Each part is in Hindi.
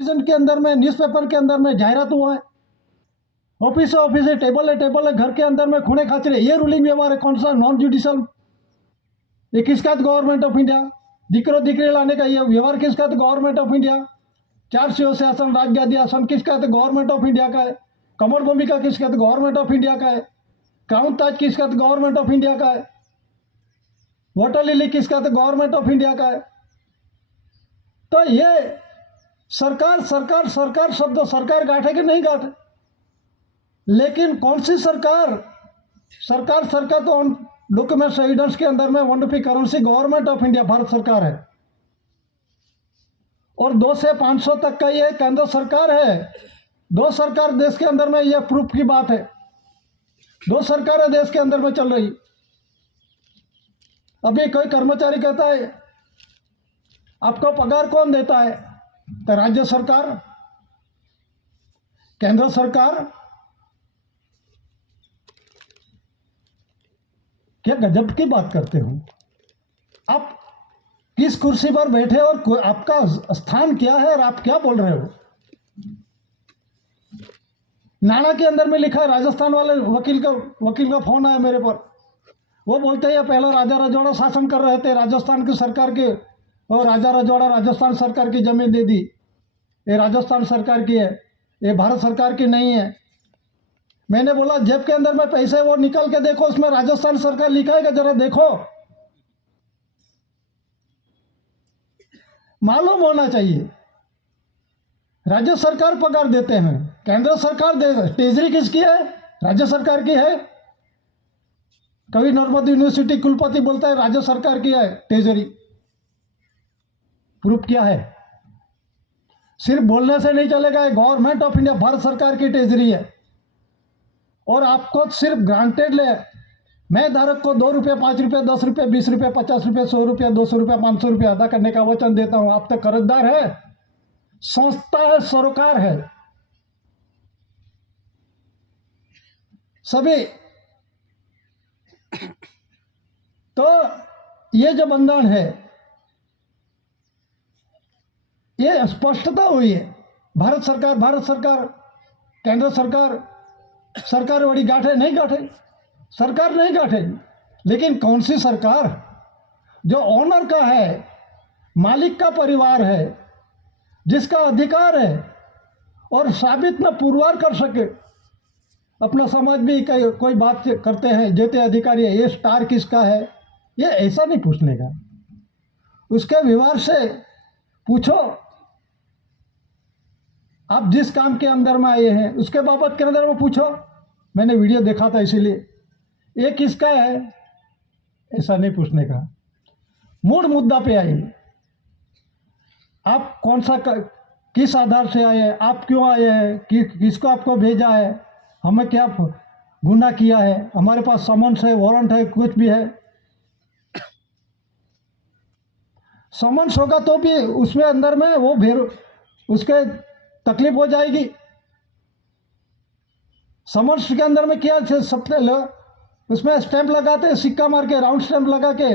के अंदर में, न्यूज़पेपर के अंदर में जाहिरात हुआ है, ऑफिस है, टेबल है, घर के अंदर में खूने खाचरे, ये रूलिंग व्यवहार है कौन सा? Non judicial. ये किसका? Government of India. दीकरो दीकरी लाने का ये व्यवहार किसका? Government of India. 4 सिंहों से आसन, राजगादी आसन किसका? गवर्नमेंट ऑफ इंडिया का है। कमर भूमिका किसका? गवर्नमेंट ऑफ इंडिया का है। क्राउन ताज किसका? गवर्नमेंट ऑफ इंडिया का है। वाटर लिली किसका? गवर्नमेंट ऑफ इंडिया का है। तो ये सरकार सरकार सरकार शब्द सरकार गांठे कि नहीं गांठे? लेकिन कौन सी सरकार? सरकार सरकार तो डॉक्यूमेंट्स एविडेंस के अंदर में wonderful currency government of India Bharat सरकार है, और 2 से 500 तक का ये केंद्र सरकार है। 2 सरकार देश के अंदर में, ये प्रूफ की बात है। 2 सरकारें देश के अंदर में चल रही। अभी कोई कर्मचारी कहता है आपको पगार कौन देता है? तो राज्य सरकार, केंद्र सरकार। क्या गजब की बात करते हो आप? किस कुर्सी पर बैठे और आपका स्थान क्या है और आप क्या बोल रहे हो? नाना के अंदर में लिखा है, राजस्थान वाले वकील का फोन आया मेरे पर। वो बोलते हैं पहले राजा रजवाड़ा शासन कर रहे थे, राजस्थान की सरकार के, और राजा रजवाड़ा राजस्थान सरकार की जमीन दे दी। ये राजस्थान सरकार की है, ये भारत सरकार की नहीं है। मैंने बोला जेब के अंदर में पैसे वो निकल के देखो, उसमें राजस्थान सरकार लिखा है, जरा देखो, मालूम होना चाहिए। राज्य सरकार पगार देते हैं, केंद्र सरकार दे। ट्रेजरी किसकी है? राज्य सरकार की है। कभी नर्मदा यूनिवर्सिटी कुलपति बोलता है राज्य सरकार की है ट्रेजरी। प्रूफ क्या है? सिर्फ बोलने से नहीं चलेगा। गवर्नमेंट ऑफ इंडिया भारत सरकार की ट्रेजरी है, और आपको सिर्फ ग्रांटेड ले, मैं धारक को 2 रुपये, 5 रुपये, 10 रुपये, 20 रुपये, 50 रुपये, 100 रुपये, 200 रुपये, 500 रुपये अदा करने का वचन देता हूं। आप तो कर्जदार है, संस्था है, सरोकार है, सभी। तो ये जो बंधन है, ये स्पष्टता हुई है। भारत सरकार, केंद्र सरकार बड़ी गांठे नहीं गांठे, सरकार नहीं गांठे। लेकिन कौन सी सरकार? जो ऑनर का है, मालिक का परिवार है, जिसका अधिकार है और साबित न पुरवार कर सके। अपना समाज भी कोई बात करते हैं, जेते अधिकारी है, ये स्टार किसका है? ये ऐसा नहीं पूछने का, उसके व्यवहार से पूछो। आप जिस काम के अंदर में आए हैं उसके बाबत के अंदर में पूछो। मैंने वीडियो देखा था, इसीलिए ये किसका है ऐसा नहीं पूछने का। मूल मुद्दा पे आइए। आप कौन सा किस आधार से आए हैं? आप क्यों आए हैं? किसको आपको भेजा है? हमें क्या गुनाह किया है? हमारे पास समन्स है, वारंट है, कुछ भी है। समन्स होगा तो भी उसमें अंदर में वो उसके तकलीफ हो जाएगी। समन्स के अंदर में क्या सबसे उसमें स्टैंप लगाते, सिक्का मार के, राउंड स्टैंप लगा के,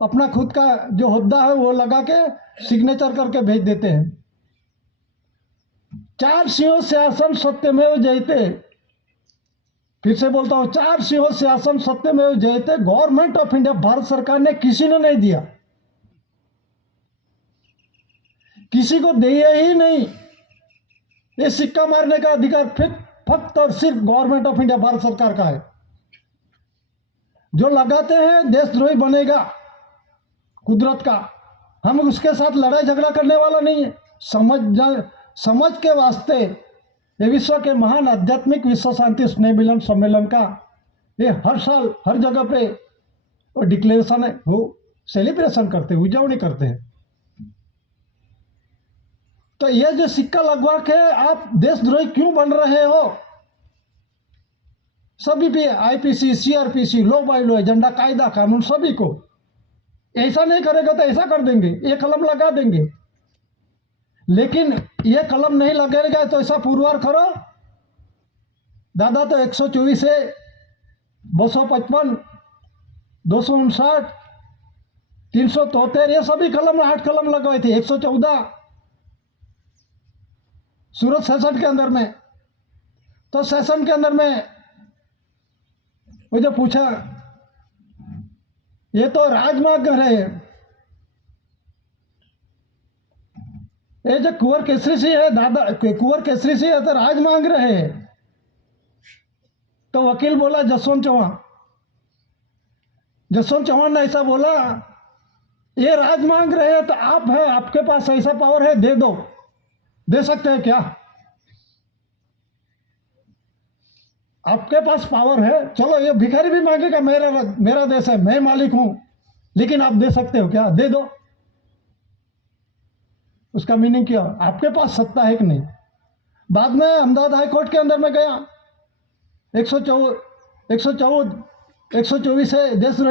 अपना खुद का जो होद्दा है वो लगा के सिग्नेचर करके भेज देते हैं। 4 सिंहों शासन सत्यमेव जयते। फिर से बोलता हूं, 4 सिंहों शासन सत्यमेव जयते। गवर्नमेंट ऑफ इंडिया भारत सरकार ने किसी ने नहीं दिया, किसी को दिया ही नहीं। ये सिक्का मारने का अधिकार फक्त और सिर्फ गवर्नमेंट ऑफ इंडिया भारत सरकार का है। जो लगाते हैं देशद्रोही बनेगा कुदरत का। हम उसके साथ लड़ाई झगड़ा करने वाला नहीं है। समझ के वास्ते ये विश्व के महान आध्यात्मिक विश्व शांति स्नेह मिलन सम्मेलन का ये हर साल हर जगह पे वो डिक्लेरेशन है, वो सेलिब्रेशन करते हैं, उजवनी करते हैं। तो ये जो सिक्का लगवा के आप देशद्रोही क्यों बन रहे हो? सभी भी IPC, CrPC, law by law, agenda, कायदा, कानून, सभी को। ऐसा नहीं करेगा तो ऐसा कर देंगे, ये कलम लगा देंगे। लेकिन ये कलम नहीं लगेगा तो ऐसा पुरवार करो। दादा तो 124 है, 255, 259, 373, ये सभी कलम 8 कलम लगवाए थे। 114 सूरत सेशन के अंदर में। तो सेशन के अंदर में वो जो पूछा, ये तो राज मांग रहे हैं, ये जो कुंवर केसरी सिंह है, दादा कुंवर केसरी सिंह है तो राज मांग रहे हैं। तो वकील बोला जसवंत चौहान ने ऐसा बोला, ये राज मांग रहे हैं तो आप है, आपके पास ऐसा पावर है, दे दो, दे सकते हैं क्या? आपके पास पावर है, चलो ये भिखारी भी मांगेगा, मेरा देश है, मैं मालिक हूं, लेकिन आप दे सकते हो क्या? दे दो। उसका मीनिंग क्या? आपके पास सत्ता है कि नहीं। बाद में अहमदाबाद हाई कोर्ट के अंदर में गया, 124 124 124 है देशद्रोही